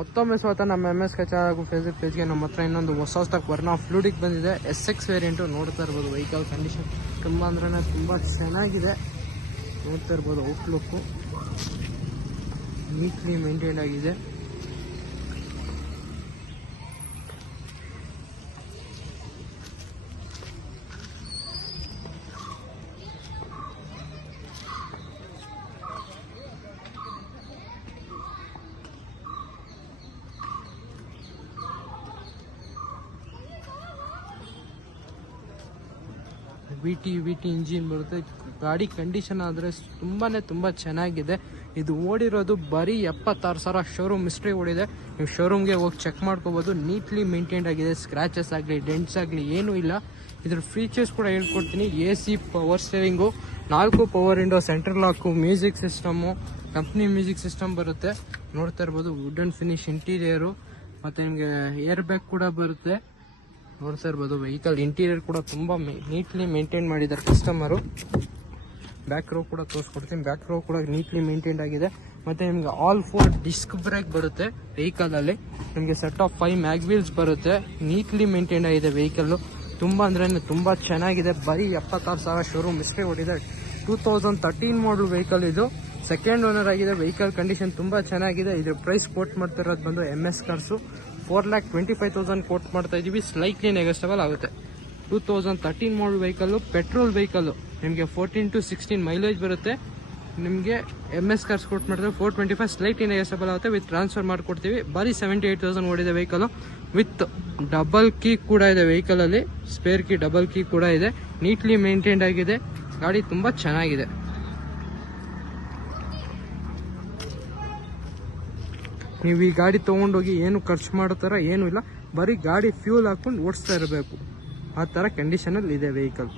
ಮತ್ತೊಮ್ಮೆ ಸ್ವಾಗತ ನಮ್ಮ MS ಕಚಾ ಹಾಗೂ ಫೇಸ್ಬುಕ್ ಪೇಜ್ಗೆ. ನಮ್ಮ ಹತ್ರ ಇನ್ನೊಂದು ಹೊಸ ಸ್ಟಾಕ್ ವರ್ನಾ ಫ್ಲೂಡಿಕ್ ಬಂದಿದೆ. SX variant. ನೋಡ್ತಾ ಇರ್ಬೋದು ವೆಹಿಕಲ್ ಕಂಡೀಷನ್ ತುಂಬ ಅಂದ್ರೆ ತುಂಬ ಚೆನ್ನಾಗಿದೆ. ನೋಡ್ತಾ ಇರ್ಬೋದು ಔಟ್ಲುಕ್ಕು ನೀಟ್ಲಿ ಮೇಂಟೈನ್ ಆಗಿದೆ. ವಿ ಟಿ ಇಂಜಿನ್ ಬರುತ್ತೆ. ಗಾಡಿ ಕಂಡೀಷನ್ ಆದರೆ ತುಂಬ ಚೆನ್ನಾಗಿದೆ. ಇದು ಓಡಿರೋದು ಬರೀ 76,000. ಶೋರೂಮ್ ಹಿಸ್ಟ್ರಿ ಓಡಿದೆ. ನೀವು ಶೋರೂಮ್ಗೆ ಹೋಗಿ ಚೆಕ್ ಮಾಡ್ಕೋಬೋದು. ನೀಟ್ಲಿ ಮೇಂಟೈನ್ ಆಗಿದೆ. ಸ್ಕ್ರ್ಯಾಚಸ್ ಆಗಲಿ ಡೆಂಟ್ಸ್ ಆಗಲಿ ಏನೂ ಇಲ್ಲ. ಇದ್ರ ಫೀಚರ್ಸ್ ಕೂಡ ಹೇಳ್ಕೊಡ್ತೀನಿ. AC, power steering, 4 power window, central lock, music system, company music system ಬರುತ್ತೆ. ನೋಡ್ತಾ ಇರ್ಬೋದು ವುಡನ್ ಫಿನಿಶ್ ಇಂಟೀರಿಯರು, ಮತ್ತು ನಿಮಗೆ ಏರ್ ಬ್ಯಾಗ್ ಕೂಡ ಬರುತ್ತೆ. ನೋಡ್ತಾ ಇರ್ಬೋದು ವೆಹಿಕಲ್ ಇಂಟೀರಿಯರ್ ಕೂಡ ತುಂಬ ನೀಟ್ಲಿ ಮೇಂಟೈನ್ ಮಾಡಿದ್ದಾರೆ ಕಸ್ಟಮರು. ಬ್ಯಾಕ್ ರೋ ಕೂಡ ತೋರಿಸ್ಕೊಡ್ತೀನಿ. ಬ್ಯಾಕ್ ರೋ ಕೂಡ ನೀಟ್ಲಿ ಮೇಂಟೈನ್ ಆಗಿದೆ. ಮತ್ತು ನಿಮಗೆ all 4 ಡಿಸ್ಕ್ ಬ್ರೇಕ್ ಬರುತ್ತೆ ವೆಹಿಕಲಲ್ಲಿ. ನಿಮಗೆ ಸೆಟ್ ಆಫ್ 5 ಮ್ಯಾಗ್ ವೀಲ್ಸ್ ಬರುತ್ತೆ. ನೀಟ್ಲಿ ಮೇಂಟೈನ್ ಆಗಿದೆ ವೆಹಿಕಲ್ಲು. ತುಂಬ ಅಂದ್ರೆ ತುಂಬ ಚೆನ್ನಾಗಿದೆ. ಬರೀ 76,000 ಶೋರೂಮ್ ಹಿಸ್ಟ್ರಿ ಓಡಿದೆ. 2013 ಮಾಡಲ್ ವೆಹಿಕಲ್ ಇದು. ಸೆಕೆಂಡ್ ಓನರ್ ಆಗಿದೆ. ವೆಹಿಕಲ್ ಕಂಡೀಷನ್ ತುಂಬ ಚೆನ್ನಾಗಿದೆ. ಇದ್ರ ಪ್ರೈಸ್ ಕೋಟ್ ಮಾಡ್ತಿರೋದು ಬಂದು MS ಕಾರ್ಸು 4,25,000 ಕೋಟ್ ಮಾಡ್ತಾ ಇದೀವಿ. ಸ್ಲೈಟ್ಲಿ ನೆಗೋಷಿಯಬಲ್ ಆಗುತ್ತೆ. 2013 ಮಾಡಲ್ ವೆಹಿಕಲ್ಲು, ಪೆಟ್ರೋಲ್ ವೆಹಿಕಲ್ಲು. ನಿಮಗೆ 14 to 16 ಮೈಲೇಜ್ ಬರುತ್ತೆ. ನಿಮಗೆ MS ಕಾರ್ಸ್ ಕೋಟ್ ಮಾಡಿದ್ರೆ 425, ಸ್ಲೈಟ್ಲಿ ನೆಗೋಷಿಯಬಲ್ ಆಗುತ್ತೆ. ವಿತ್ ಟ್ರಾನ್ಸ್ಫರ್ ಮಾಡಿಕೊಡ್ತೀವಿ. ಬರೀ 78,000 ಓಡಿದೆ ವೆಹಿಕಲ್ಲು. ವಿತ್ ಡಬಲ್ ಕೀ ಕೂಡ ಇದೆ ವೆಹಿಕಲಲ್ಲಿ. ಸ್ಪೇರ್ ಕೀ, ಡಬಲ್ ಕೀ ಕೂಡ ಇದೆ. ನೀಟ್ಲಿ ಮೇಂಟೈನ್ಡ್ ಆಗಿದೆ. ಗಾಡಿ ತುಂಬ ಚೆನ್ನಾಗಿದೆ. ನೀವು ಈ ಗಾಡಿ ತೊಗೊಂಡೋಗಿ ಏನು ಖರ್ಚು ಮಾಡ್ತಾರ ಏನೂ ಇಲ್ಲ. ಬರೀ ಗಾಡಿ ಫ್ಯೂಲ್ ಹಾಕೊಂಡು ಓಡಿಸ್ತಾ ಇರಬೇಕು. ಆ ಥರ ಕಂಡೀಷನಲ್ಲಿ ಇದೆ ವೆಹಿಕಲ್.